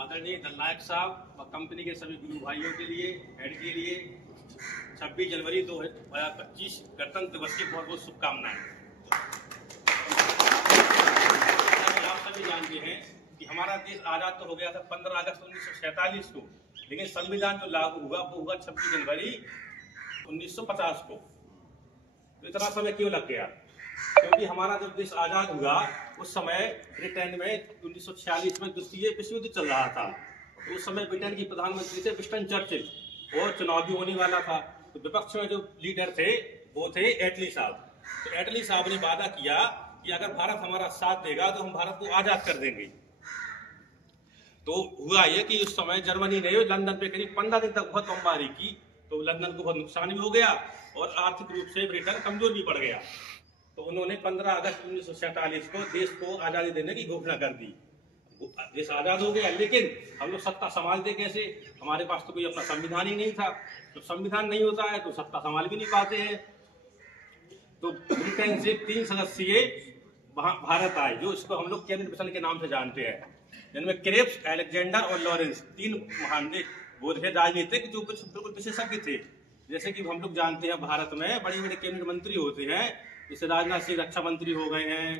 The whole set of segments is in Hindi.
आदरणीय दलनायक साहब और कंपनी के सभी गुरु भाइयों के लिए, हेड के लिए 26 जनवरी 2025 गणतंत्र दिवस की बहुत बहुत शुभकामनाएं। आप सभी जानते हैं कि हमारा देश आजाद तो हो गया था 15 अगस्त 1947 को, लेकिन संविधान जो लागू हुआ वो हुआ 26 जनवरी 1950 को। तो इतना समय क्यों लग गया? क्योंकि हमारा जब देश आजाद हुआ उस समय ब्रिटेन में 1946 में द्वितीय विश्व युद्ध चल रहा था। तो उस समय ब्रिटेन की प्रधानमंत्री थे विंस्टन चर्चिल और चुनाव भी होने वाला था। तो विपक्ष में जो लीडर थे वो थे एटली साहब। तो एटली साहब ने वादा किया कि अगर भारत हमारा साथ देगा तो हम भारत को आजाद कर देंगे। तो हुआ ये कि उस समय जर्मनी ने लंदन पे करीब 15 दिन तक बहुत बमबारी की, तो लंदन को बहुत नुकसान भी हो गया और आर्थिक रूप से ब्रिटेन कमजोर भी पड़ गया। तो उन्होंने 15 अगस्त 1947 को देश को आजादी देने की घोषणा कर दी। देश आजाद हो गया, लेकिन हम लोग सत्ता संभालते कैसे? हमारे पास तो कोई अपना संविधान ही नहीं था। तो संविधान नहीं होता है तो सत्ता संभाल भी नहीं पाते हैं। तो ब्रिटेन से 3 सदस्यीय भारत आए, जो इसको हम लोग कैबिनेट मिशन के नाम से जानते हैं, जिनमें क्रेप्स, अलेक्जेंडर और लॉरेंस 3 महान बोध है राजनीतिक जो कुछ बिल्कुल विशेषज्ञ थे। जैसे कि हम लोग जानते हैं भारत में बड़े बड़े कैबिनेट मंत्री होते हैं, जैसे राजनाथ सिंह रक्षा मंत्री हो गए हैं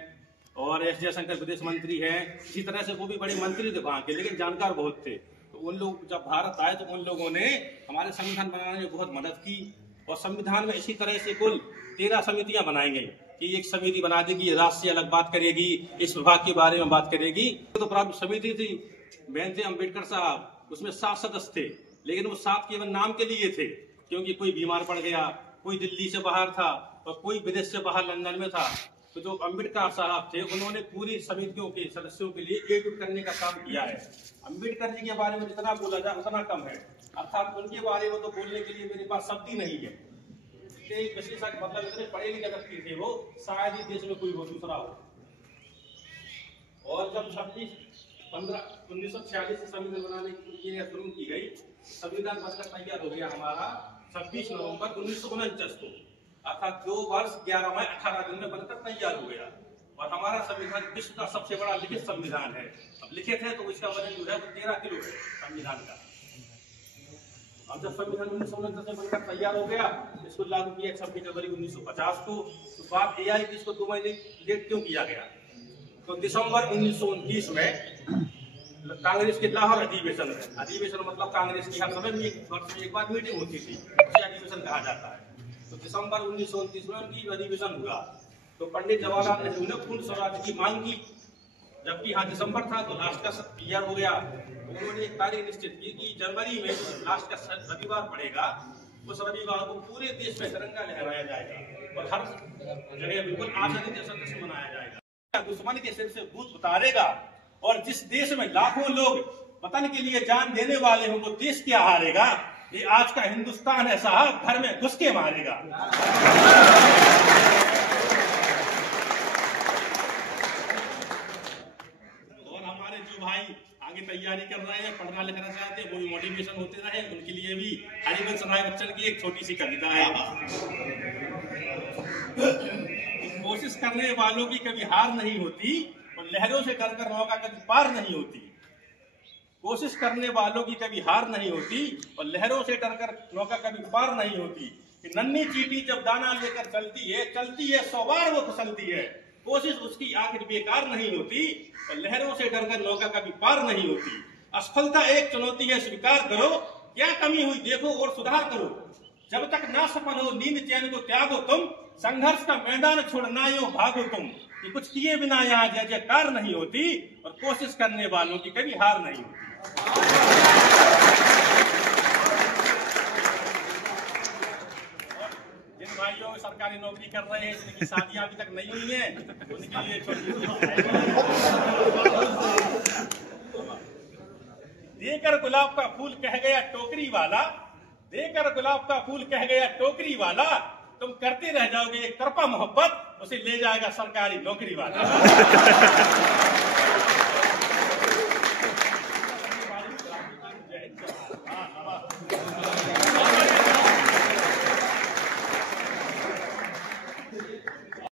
और एस जयशंकर विदेश मंत्री हैं। इसी तरह से वो भी बड़े मंत्री थे वहां के, लेकिन जानकार बहुत थे। तो उन लोग जब भारत आए तो उन लोगों ने हमारे संविधान बनाने में बहुत मदद की। और संविधान में इसी तरह से कुल 13 समितियां बनाई गई कि एक समिति बना देगी, राष्ट्र से अलग बात करेगी, इस विभाग के बारे में बात करेगी। तो प्राप्त समिति थी, बेन थे अम्बेडकर साहब, उसमें 7 सदस्य थे, लेकिन वो 7 केवल नाम के लिए थे, क्योंकि कोई बीमार पड़ गया, कोई दिल्ली से बाहर था और कोई विदेश से बाहर लंदन में था। तो जो अम्बेडकर साहब थे उन्होंने पूरी समितियों के सदस्यों के लिए एकजुट करने का काम किया है। अम्बेडकर जी के बारे में जितना बोला जाए उतना कम है, अर्थात उनके बारे में तो बोलने के लिए मेरे पास शब्द ही नहीं है। विशेषज्ञ मतलब इतने पढ़े लिखे व्यक्ति थे वो, शायद ही देश में कोई वो दूसरा हो। और जब 1946 से संविधान बनाने की प्रक्रिया शुरू की गई, संविधान बनकर तैयार हो गया हमारा 26 नवंबर 1949 को, अर्थात 2 वर्ष 11 माह 18 दिन में बनकर तैयार हो गया। और हमारा संविधान विश्व का सबसे बड़ा लिखित संविधान है। अब लिखित है तो इसका वजन जो है वो 13 किलो है संविधान का। अब जब संविधान 1949 में बनकर तैयार हो गया, इसको लागू किया 26 जनवरी 1950 को। तो बात यह आई कि इसको 2 महीने लेट क्यों किया गया? तो दिसंबर 1929 में कांग्रेस के लाहौर अधिवेशन में, अधिवेशन मतलब कांग्रेस की हर समय में एक वर्ष में एक बार मीटिंग होती थी, उसे अधिवेशन कहा जाता है। तो दिसंबर 1929 में उनकी अधिवेशन हुआ। तो पंडित जवाहरलाल नेहरू ने पूर्ण स्वराज की मांग की, जबकि यहाँ दिसंबर था तो लास्ट का क्लियर हो गया। तो उन्होंने एक तारीख निश्चित की कि जनवरी में लास्ट का रविवार पड़ेगा, उस रविवार को पूरे देश में तिरंगा लहराया जाएगा और हर जगह बिल्कुल आजादी जैसा जश्न मनाया जाएगा। दुश्मन के सिर से भूत उतारेगा और जिस देश में लाखों लोग वतन के लिए जान देने वाले हों वो देश क्या हारेगा? ये आज का हिंदुस्तान है साहब, घर में घुस के मारेगा। और हमारे जो भाई आगे तैयारी कर रहे हैं, पढ़ना लिखना चाहते हैं, वो भी मोटिवेशन होते रहे, उनके लिए भी हरिवंश राय बच्चन की एक छोटी सी कविता है। कोशिश करने वालों की कभी हार नहीं होती और लहरों से डरकर नौका कभी पार नहीं होती। कोशिश करने वालों की कभी हार नहीं होती और लहरों से डरकर नौका कभी पार नहीं होती। कि नन्ही चींटी जब दाना लेकर चलती है 100 बार वो फिसलती है। कोशिश उसकी आखिर बेकार नहीं होती और लहरों से डरकर नौका कभी पार नहीं होती। असफलता एक चुनौती है, स्वीकार करो, क्या कमी हुई देखो और सुधार करो। जब तक ना सफल हो नींद चैन को त्यागो तुम, संघर्ष का मैदान छोड़ना यो भागो तुम। कि कुछ किए बिना यहाँ जय जयकार नहीं होती और कोशिश करने वालों की कभी हार नहीं होती। जिन भाइयों सरकारी नौकरी कर रहे हैं, जिनकी शादियां अभी तक नहीं हुई हैं, उनके लिए छोटी देकर गुलाब का फूल कह गया टोकरी वाला, देकर गुलाब का फूल कह गया टोकरी वाला, तुम करते रह जाओगे एक तरफा मोहब्बत, उसे ले जाएगा सरकारी नौकरी वाला।